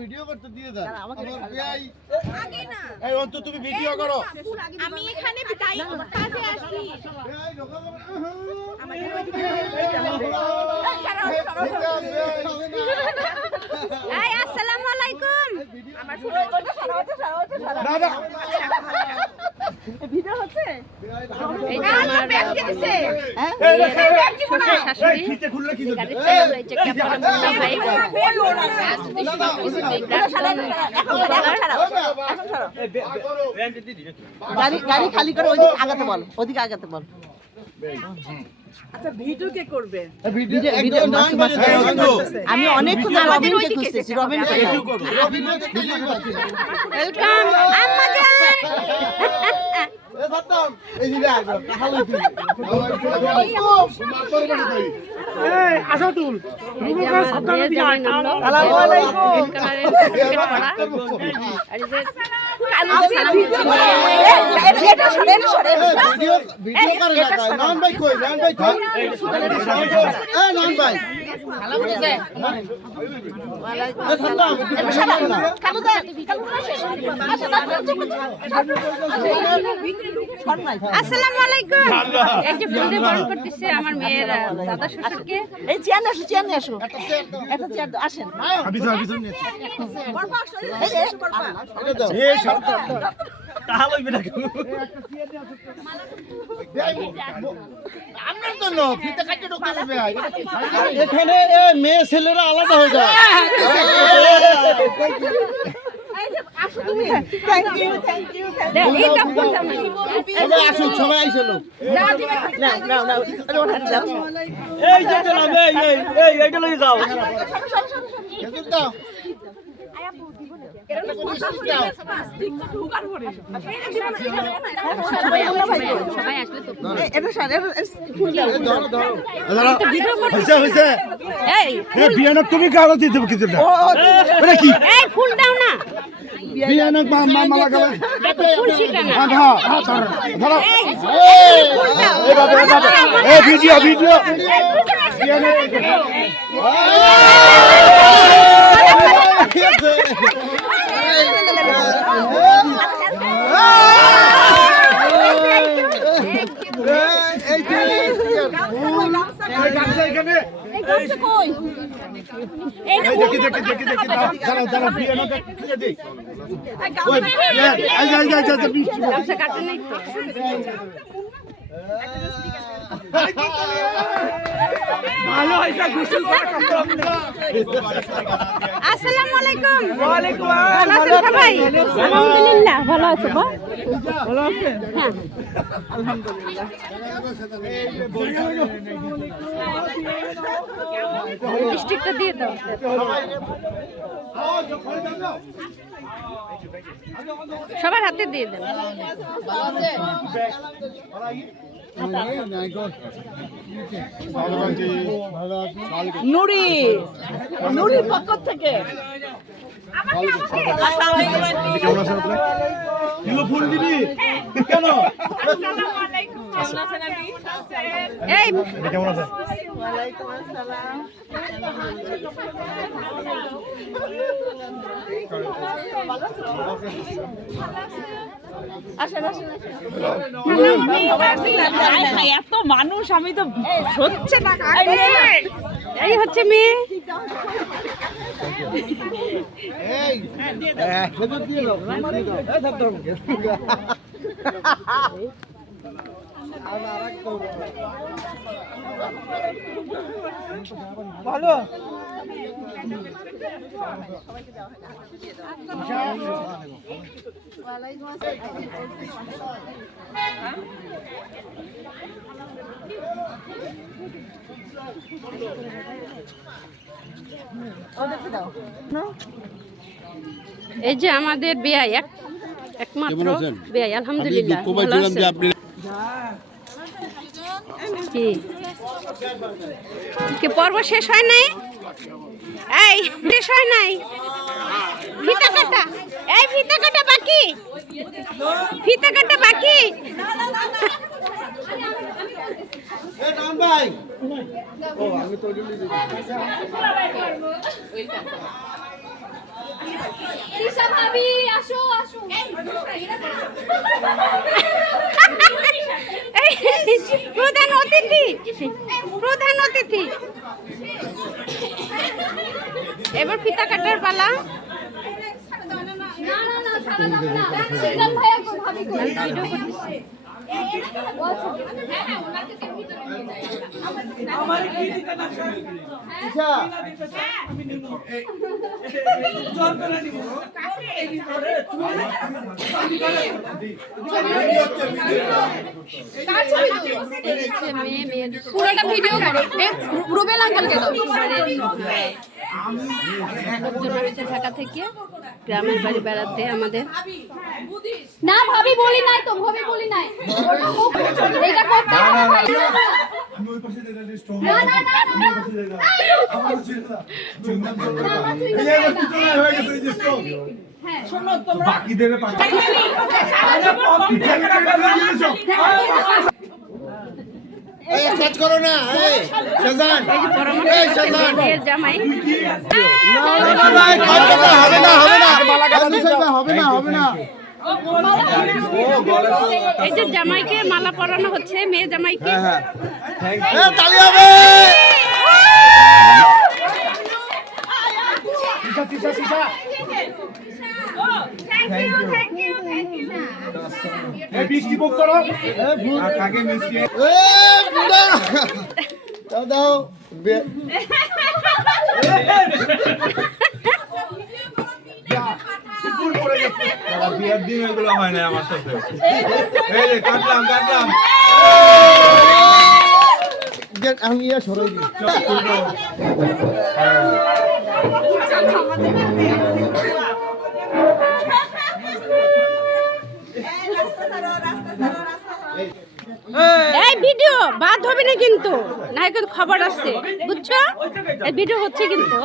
Video করতে দিয়ে দাও এই অন্ত তুমি ভিডিও করো আমি এখানে কাজে আসি এই আসসালামু আলাইকুম আমার দাদা ভিডিও হচ্ছে এই যে আমার ব্যাগ দিতেছে শ্বশুর শাশুড়ি ফিতে খুললে কি হবে গাড়ি খালি করে ওইদিকে আগাতে বল, ওদিকে আগাতে বল। আচ্ছা ভিডিও কে করবে? আমি অনেকক্ষণ রবিনকে খুঁজতেছি, রবিন ওয়েলকাম আম্মা জান আসাদুল মেয়ের জামাই নামলো গ্রিন কালারের জ্যাকেট পরা আর এই যে ভিডিও করে না নন ভাই কই নন ভাই কই এ নন ভাই আসসালামু আলাইকুম এই যে ফুল দিয়ে বরণ করতেছে আমার মেয়ের দাদা শ্বশুরকে এই চেয়ার নিয়ে আসো, চেয়ার নিয়ে আসো, একটা চেয়ার আসেন। আমি তো নিয়ে আপনার জন্য ফিতে কাটতে ঢুকতে দেবে এখানে মেয়ে ছেলেরা আলাদা হয়ে যায় আসুন সবাই আইসল দাও সবাই আসলে তো তুমি কাগজ দিতে কিছু কি এই ফুল দাও না বিয়ানক মালা গেল ফুল শিখানা ধরো ভিডিও ভিডিও আসসালামু আলাইকুম ওয়া আলাইকুম আসসালাম সবাই আলহামদুলিল্লাহ ভালো আছো গো ভালো আছে হ্যাঁ লিপস্টিকটা দিয়ে দাও সবার হাতে দিয়ে দেন নুরি নুরির পক্ষ থেকে ফুল দিবি কেন এই কেমন আছে ওয়ালাইকুম আসসালাম এত মানুষ আমি তো হচ্ছে না এই হচ্ছে মেয়ে ভালো এই যে আমাদের বেয়াই একমাত্র বেয়াই আলহামদুলিল্লাহ ভালো আছেন? কি পর্ব শেষ হয় নাই? এই শেষ হয় নাই? ফিতা কাটা, এই ফিতা কাটা বাকি, ফিতা কাটা বাকি। এ নাম ভাই রিশা ভাবি আসো আসো প্রধান অতিথি এবার ফিতা কাটার পালা। না না না ছাড়া যাবে না সিজন ভাইয়া কো ভাবি কো ভিডিও করতেছি হ্যাঁ হ্যাঁ ওনাকে তো ভিতরে নিয়ে যায় আমার কি দিতে না আচ্ছা জোর করে নিব পুরোটা ভিডিও করো রুবেল আঙ্কেলকে দাও ঢাকা থেকে গ্রামের বাড়ি বেড়াতে আমাদের। না ভাবি বলি নাই তো ভাবি বলি নাই এটা করতে হবে ভাই না না না হ্যাঁ শোনো তোমরা বাকি দেবে এই কাজ করো না এই শাহজাহান এই শাহজাহান এর জামাই না ভাই হবে না হবে না হবে না হবে না এই যে জামাইকে মালা পরানো হচ্ছে, মেয়ে জামাইকে। হ্যাঁ তালি হবে বৃষ্টি ভোগ করো কাকে মিষ্টি দাও দাও বিয়ের দিন এগুলো হয় না আমার সাথে এই রে কাটলাম আমি সরাই দিই এই ভিডিও বাদ হবে না কিন্তু, না কিন্তু খবর আসছে বুঝছো, এই ভিডিও হচ্ছে কিন্তু।